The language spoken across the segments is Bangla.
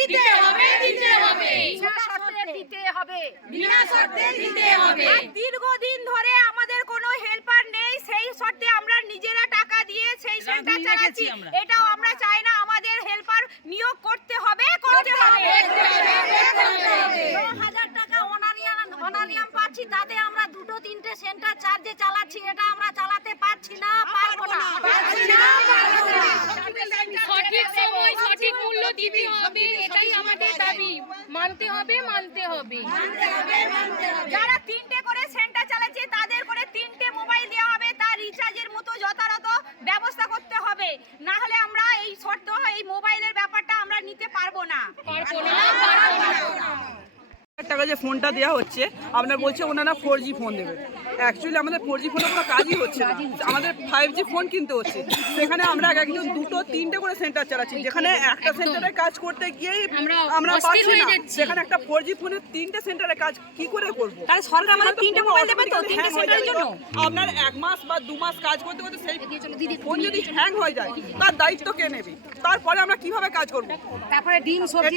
দিতে হবে দিতে হবে। বিনা শর্তে দিতে হবে। বিনা শর্তে দিতে হবে। দীর্ঘদিন ধরে আমাদের কোনো হেল্পার নেই সেই শর্তে আমরা নিজেরা টাকা দিয়ে সেই সেন্টার চালাচ্ছি। এটাও আমরা চাই না আমাদের হেল্পার নিয়োগ করতে হবে করতে হবে। হাজার টাকা অনারিয়াম অনারিয়াম পাচ্ছি তাতে আমরা দুটো তিনটে সেন্টার চার্জে চালাচ্ছি এটা আমরা চালাতে পারছি না পারব না। সঠিক সময় সঠিক মূল্য দিতে হবে। মানতে হবে মানতে হবে। যারা তিনটে করে সেন্টার চালাচ্ছে তাদের করে তিনটে মোবাইল দেওয়া হবে তার রিচার্জের মতো যথাযথ ব্যবস্থা করতে হবে। না হলে আমরা এই শর্ত এই মোবাইলের ব্যাপারটা আমরা নিতে পারব না। পারব না টাকা যে ফোনটা দেওয়া হচ্ছে আপনার বলছে ওনারা ফোর জি ফোন দেবে। অ্যাকচুয়ালি আমাদের ফোর জি ফোনে কোনো কাজই হচ্ছে না। আমাদের ফাইভ জি ফোন কিনতে হচ্ছে। সেখানে আমরা এক একজন দুটো তিনটে করে সেন্টার চালাচ্ছি। যেখানে একটা সেন্টারে কাজ করতে গিয়েই আমরা আমরা পাচ্ছি না। সেখানে একটা ফোর জি ফোনের তিনটে সেন্টারে কাজ কি করে করব? তাহলে সরকার আমাদের তিনটে মোবাইল দেবে তো? তিনটে সেন্টারের জন্য? আপনার এক মাস বা দু মাস কাজ করতে করতে সেই ফোন যদি হ্যাং হয়ে যায় তার দায়িত্ব কে নেবে? তারপরে আমরা কীভাবে কাজ করব? তারপরে ডিম সবজি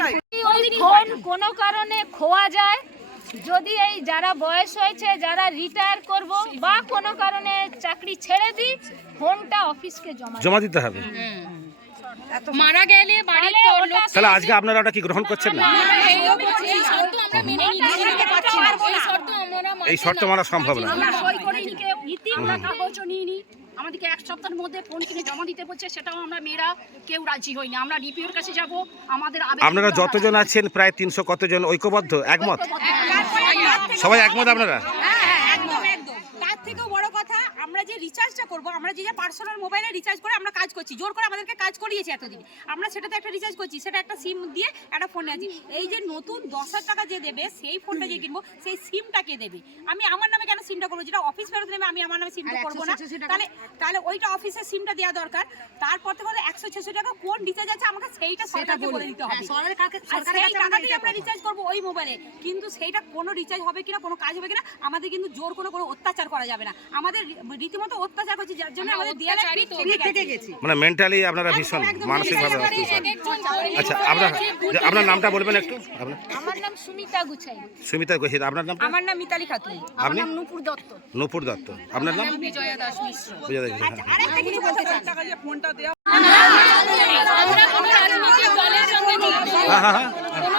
ফোন কোনো কারণে খোয়া যায়? যদি এই যারা বয়স হয়েছে যারা রিটায়ার করব বা কোনো কারণে চাকরি ছেড়ে দিই ফোনটা অফিসকে জমা জমা দিতে হবে। মারা গেলে বাড়ির তাহলে আজকে আপনারা ওটা কি গ্রহণ করছেন না? এই শর্ত আমরা মেনে সম্ভব না। ইতি আমরা কাগজও নিইনি আমাদেরকে এক সপ্তাহের মধ্যে ফোন কিনে জমা দিতে বলছে সেটাও আমরা মেয়েরা কেউ রাজি হইনি আমরা ডিপিওর কাছে যাব আমাদের আপনারা যতজন আছেন প্রায় তিনশো কতজন ঐক্যবদ্ধ? একমত? সবাই একমত আপনারা? যে রিচার্জটা করব আমরা যে যে পার্সোনাল মোবাইলে রিচার্জ করে আমরা কাজ করছি জোর করে আমাদেরকে কাজ করিয়েছে এতদিন। আমরা সেটাতে একটা রিচার্জ করছি সেটা একটা সিম দিয়ে একটা ফোনে আছি এই যে নতুন দশ হাজার টাকা যে দেবে সেই ফোনটা যে কিনবো সেই সিমটা কে দেবে? আমি আমার নামে কেন সিমটা করব? যেটা অফিস ফেরত নেবে আমি আমার নামে সিমটা করব না। তাহলে তাহলে ওইটা অফিসের সিমটা দেওয়া দরকার। তারপর থেকে একশো ছশো টাকা কোন রিচার্জ আছে? আমাকে সেইটা সরকারকে বলে দিতে হবে। সেই টাকাতেই আমরা রিচার্জ করব ওই মোবাইলে কিন্তু সেইটা কোনো রিচার্জ হবে কিনা কোনো কাজ হবে কিনা আমাদের কিন্তু জোর কোনো কোনো অত্যাচার করা যাবে না। আমাদের রীতিমতো অত্যাচার করছে যার জন্য আমাদের দেয়ালে পিঠ থেকে গেছে। মানে মেন্টালি আপনারা ভীষণ মানসিকভাবে। আচ্ছা আপনার আপনার নামটা বলবেন একটু? আপনার আমার নাম সুমিতা গুছাই। সুমিতা গোহিত আপনার নামটা? আমার নাম মিতালি খাতুন। আমার আপনি নাম নুপুর দত্ত। নূপুর দত্ত। আপনার নাম? বিজয়া দাস মিশ্র। বুঝে দেখছি হ্যাঁ আরেকটা জিনিস বলতে চাই ফোনটা দেওয়া আমরা কোনো রাজনৈতিক দলের সঙ্গে যুক্ত হ্যাঁ হ্যাঁ হ্যাঁ।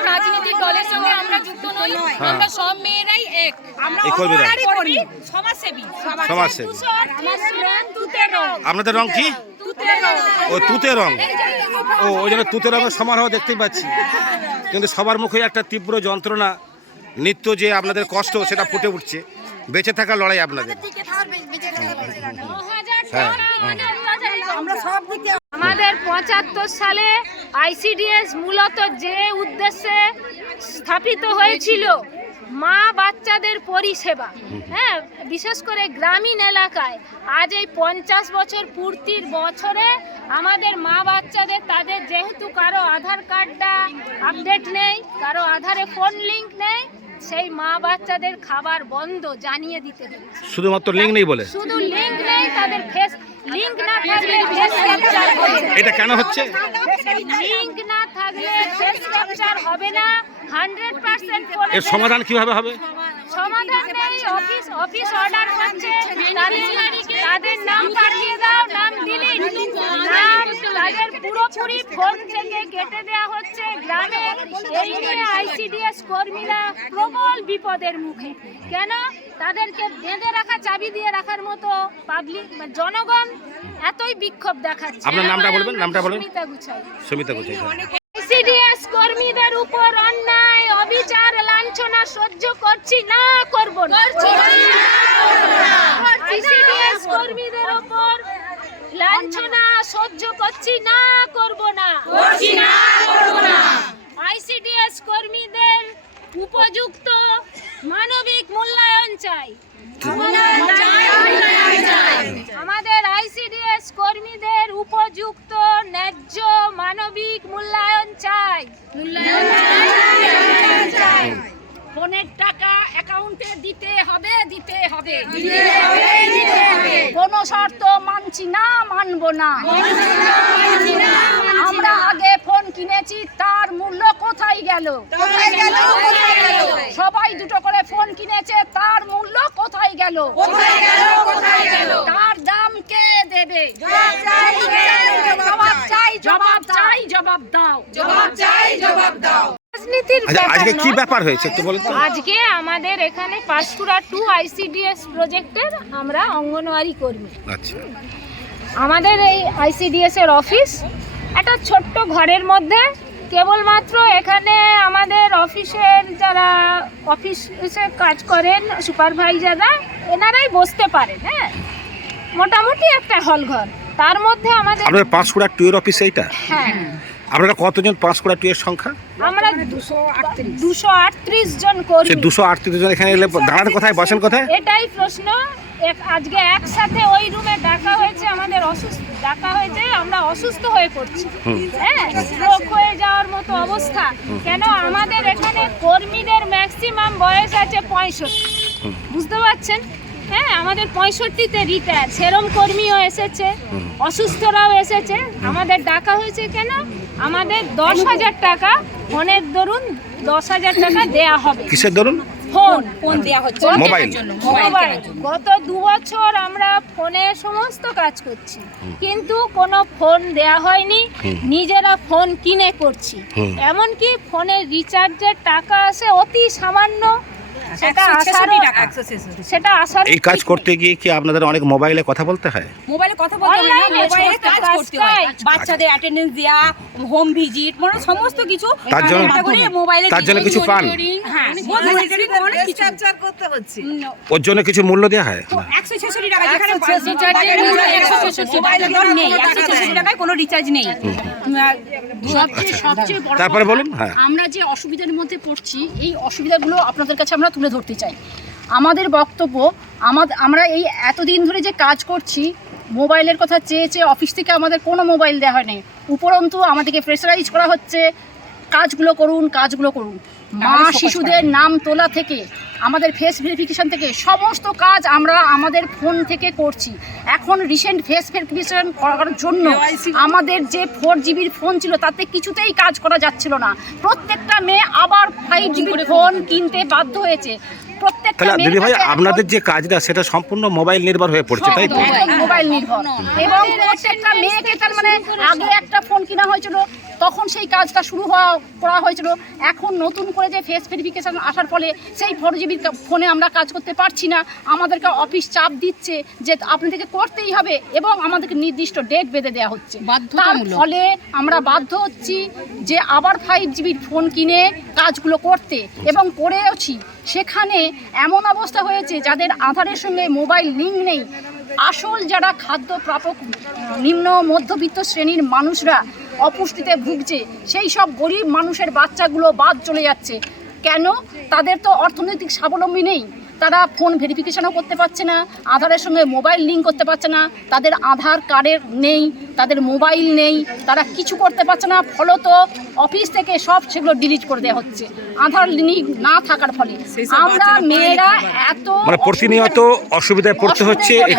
রাজনৈতিক দলের সঙ্গে আমরা যুক্ত নই আমরা সব মেয়েরাই এক। আমরা এই কর্মীরা। অঙ্গনওয়াড়ি কর্মী। সমাজসেবী। সমাজসেবী। আপনাদের রং কি? ও তুতে রং। ও ওই জন্য তুতে রঙের সমারোহ দেখতেই পাচ্ছি। কিন্তু সবার মুখে একটা তীব্র যন্ত্রণা নিত্য যে আপনাদের কষ্ট সেটা ফুটে উঠছে। বেঁচে থাকার লড়াই আপনাদের। হ্যাঁ। আমরা সব দিকে আমাদের পঁচাত্তর সালে আইসিডিএস মূলত যে উদ্দেশ্যে স্থাপিত হয়েছিল মা বাচ্চাদের পরিষেবা হ্যাঁ? বিশেষ করে গ্রামীণ এলাকায়। আজ এই পঞ্চাশ বছর পূর্তির বছরে আমাদের মা বাচ্চাদের তাদের যেহেতু কারও আধার কার্ডটা আপডেট নেই কারও আধারে ফোন লিঙ্ক নেই সেই মা বাচ্চাদের খাবার বন্ধ জানিয়ে দিতে শুধুমাত্র লিঙ্ক নেই বলে? শুধু লিঙ্ক নেই তাদের ফেস লিংক না থাকলে ফেস ক্যাপচার হবে। এটা কেন হচ্ছে? লিংক না থাকলে ফেস ক্যাপচার হবে না। হান্ড্রেড পার্সেন্ট এর সমাধান কীভাবে হবে? সমাধান নেই। অফিস অফিস অর্ডার করছে। তাদের তাদের নাম পাঠিয়ে দাও নাম ডিলিট নাম তাদের পুরোপুরি ফোন থেকে কেটে দেওয়া হচ্ছে। গ্রামের এই নিয়ে আইসিডিএস কর্মীরা প্রবল বিপদের মুখে। কেন? তাদেরকে বেঁধে রাখা চাবি দিয়ে রাখার মতো পাবলিক জনগণ এতই বিক্ষোভ দেখাচ্ছে। আপনার নামটা বলবেন, নামটা বলুন। সুমিতা গুছাই। সুমিতা গুছাই সিডিএস কর্মীদের উপর অন্যায় অবিচার লাঞ্ছনা সহ্য করছি না করব না। সিডিএস কর্মীদের উপর লাঞ্ছনা সহ্য করছি না করব না। করছি না করব না। আইসিডিএস কর্মীদের উপযুক্ত মানবিক মূল্যায়ন চাই। আমাদের আইসিডিএস কর্মীদের উপযুক্ত ন্যায্য মানবিক মূল্যায়ন চাই। ফোনের টাকা অ্যাকাউন্টে দিতে হবে। দিতে হবে। মানছি না মানবো না। আমরা আগে ফোন কিনেছি তার মূল্য কোথায় গেল? সবাই দুটো করে ফোন কিনেছে তার মূল্য কোথায় গেল? তার দাম কে দেবে? জবাব চাই জবাব চাই জবাব দাও। রাজনীতির আচ্ছা আজকে ব্যাপার কি ব্যাপার হয়েছে একটু বলুন আজকে আমাদের এখানে পাঁশকুড়া টু আইসিডিএস প্রজেক্টের আমরা অঙ্গনওয়াড়ি কর্মী। আচ্ছা। আমাদের এই আইসিডিএস এর অফিস একটা ছোট্ট ঘরের মধ্যে কেবলমাত্র এখানে আমাদের অফিসের যারা অফিসে কাজ করেন সুপারভাইজাররা এনারাই বসতে পারেন হ্যাঁ? মোটামুটি একটা হল ঘর তার মধ্যে আমাদের আপনাদের পাঁশকুড়া টুয়ের অফিস এইটা? হ্যাঁ। আপনারা কতজন পাঁশকুড়া টুয়ের সংখ্যা? আমরা দুশো আটত্রিশ। দুশো আটত্রিশ জন সে কর্মী দুশো আটত্রিশ জন এখানে এলে দাঁড়ান কোথায় বসেন কোথায়? এটাই প্রশ্ন। এক- আজকে একসাথে ওই রুমে ডাকা হয়েছে আমাদের অসুস্থ ডাকা হয়েছে আমরা অসুস্থ হয়ে পড়ছি। হ্যাঁ? স্ট্রোক হয়ে যাওয়ার মতো অবস্থা। কেন আমাদের এখানে কর্মীদের ম্যাক্সিমাম বয়স আছে পঁয়ষট্টি। বুঝতে পারছেন? হ্যাঁ আমাদের পঁয়ষট্টিতে রিটায়ার সেরম কর্মীও এসেছে অসুস্থরাও এসেছে। আমাদের ডাকা হয়েছে কেন? আমাদের দশ হাজার টাকা ফোনের দরুন দশ হাজার টাকা দেয়া হবে। কিসের ধরুন? ফোন ফোন দেওয়া হচ্ছে মোবাইল। মোবাইল গত দু বছর আমরা ফোনে সমস্ত কাজ করছি। কিন্তু কোনো ফোন দেয়া হয়নি নিজেরা ফোন কিনে করছি। এমনকি ফোনের রিচার্জের টাকা আসে অতি সামান্য। সেটা আসার এই কাজ করতে গিয়ে কি আপনাদের অনেক মোবাইলে কথা বলতে হয়? মোবাইলে কথা বলতে হয় মোবাইলে কাজ করতে হয়। বাচ্চাদের অ্যাটেন্ডেন্স দেয়া হোম ভিজিট মানে সমস্ত কিছু তার জন্য মোবাইলে তার জন্য কিছু পান? হ্যাঁ অনেক কিছু। করতে হচ্ছে। ওর জন্য কিছু মূল্য দেয়া হয়? 100 তারপরে বলুন, হ্যাঁ। আমরা যে অসুবিধার মধ্যে পড়ছি এই অসুবিধাগুলো আপনাদের কাছে আমরা তুলে ধরতে চাই। আমাদের বক্তব্য আমাদের আমরা এই এতদিন ধরে যে কাজ করছি মোবাইলের কথা চেয়ে চেয়ে অফিস থেকে আমাদের কোনো মোবাইল দেওয়া হয়নি উপরন্তু আমাদেরকে প্রেসারাইজ করা হচ্ছে কাজগুলো করুন কাজগুলো করুন। মা শিশুদের নাম তোলা থেকে আমাদের ফেস ভেরিফিকেশন থেকে সমস্ত কাজ আমরা আমাদের ফোন থেকে করছি। এখন রিসেন্ট ফেস ভেরিফিকেশন করার জন্য আমাদের যে ফোর জিবির ফোন ছিল তাতে কিছুতেই কাজ করা যাচ্ছিল না। প্রত্যেকটা মেয়ে আবার ফাইভ জিবির ফোন কিনতে বাধ্য হয়েছে। প্রত্যেকটা দিদি ভাই আপনাদের যে কাজটা সেটা সম্পূর্ণ মোবাইল নির্ভর হয়ে পড়ছে তাই তো? মোবাইল নির্ভর। এবং প্রত্যেকটা মেয়েকে তার মানে আগে একটা ফোন কিনা হয়েছিল। তখন সেই কাজটা শুরু হওয়া করা হয়েছিল। এখন নতুন করে যে ফেস ভেরিফিকেশন আসার ফলে সেই ফোর জিবির ফোনে আমরা কাজ করতে পারছি না। আমাদেরকে অফিস চাপ দিচ্ছে যে আপনাদেরকে করতেই হবে এবং আমাদেরকে নির্দিষ্ট ডেট বেঁধে দেওয়া হচ্ছে। তার ফলে আমরা বাধ্য হচ্ছি যে আবার ফাইভ জিবির ফোন কিনে কাজগুলো করতে এবং করেওছি। সেখানে এমন অবস্থা হয়েছে যাদের আধারের সঙ্গে মোবাইল লিঙ্ক নেই। আসল যারা খাদ্য প্রাপক নিম্ন মধ্যবিত্ত শ্রেণির মানুষরা অপুষ্টিতে ভুগছে, সেই সব গরিব মানুষের বাচ্চাগুলো বাদ চলে যাচ্ছে। কেন? তাদের তো অর্থনৈতিক স্বাবলম্বী নেই। তারা ফোন ভেরিফিকেশনও করতে পারছে না, আধারের সঙ্গে মোবাইল লিঙ্ক করতে পারছে না, তাদের আধার কার্ডের নেই। তাদের মোবাইল নেই তারা কিছু করতে পারছে না ফলত অফিস থেকে সব সেগুলো ডিলিট করে দেওয়া হচ্ছে। আধার লিঙ্ক না থাকার ফলে। আমরা মেয়েরা এত মানে প্রতিনিয়ত অসুবিধায় পড়তে হচ্ছে এই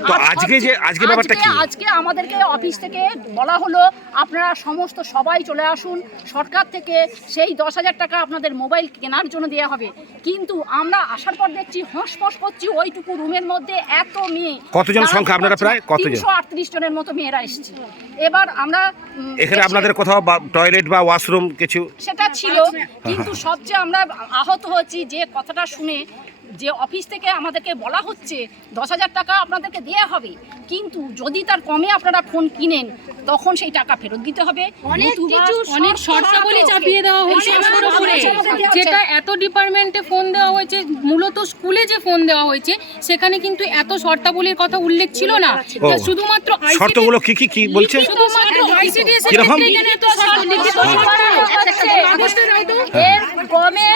তো আজকে যে আজকে ব্যাপারটা কি? আজকে- আজকে আমাদেরকে অফিস থেকে বলা হলো আপনারা সমস্ত সবাই চলে আসুন সরকার থেকে সেই দশ হাজার টাকা আপনাদের মোবাইল কেনার জন্য দেওয়া হবে। কিন্তু আমরা আসার পর দেখছি হসপস করছি ওইটুকু রুমের মধ্যে এত মেয়ে। কতজন সংখ্যা? আপনারা প্রায়? কতজন? তিনশো আটত্রিশ জনের মতো মেয়েরা এসেছে এবার আমরা এখানে আপনাদের কোথাও টয়লেট বা ওয়াশরুম কিছু? সেটা ছিল কিন্তু সবচেয়ে আমরা আহত হচ্ছি যে কথাটা শুনে যে অফিস থেকে আমাদেরকে বলা হচ্ছে দশ হাজার টাকা আপনাদেরকে দেওয়া হবে কিন্তু যদি তার কমে আপনারা ফোন কিনেন তখন সেই টাকা ফেরত দিতে হবে। অনেক কিছু অনেক শর্তাবলী চাপিয়ে দেওয়া হয়েছে আমাদের উপরে। যেটা এত ডিপার্টমেন্টে ফোন দেওয়া হয়েছে মূলত স্কুলে যে ফোন দেওয়া হয়েছে সেখানে কিন্তু এত শর্তাবলীর কথা উল্লেখ ছিল না। শুধুমাত্র শর্তগুলো কি কি কি বলছে? শুধুমাত্র ICDS এর ক্ষেত্রে এখানে এত শর্ত। লিখিত করা হচ্ছে। কাগজটা দাও তো। এর কমে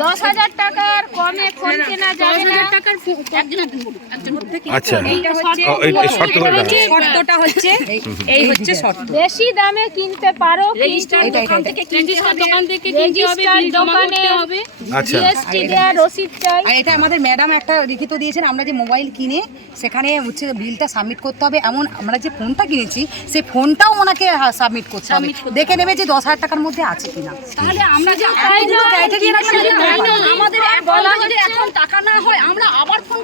দশ হাজার টাকার কমে ফোন কেনা যাবে না। টাকার। আচ্ছা। শর্তটা হচ্ছে। এই হচ্ছে শর্ত। বেশি দামে কিনতে পারো দোকান থেকে কিনতে হবে। দোকান থেকে কিনতে হবে রেজিস্টার বিল জমা দোকানে করতে হবে। আচ্ছা। জিএসটি দেওয়া রসিদ চাই। আর এটা আমাদের ম্যাডাম একটা লিখিত দিয়েছেন আমরা যে মোবাইল কিনে সেখানে হচ্ছে বিলটা সাবমিট করতে হবে। এমন আমরা যে ফোনটা কিনেছি সেই ফোনটাও ওনাকে সাবমিট করতে হবে। দেখে নেবে যে দশ হাজার টাকার মধ্যে আছে কিনা। তাহলে আমরা যে আমাদের এখন টাকা না হয় আমরা আবার ফোন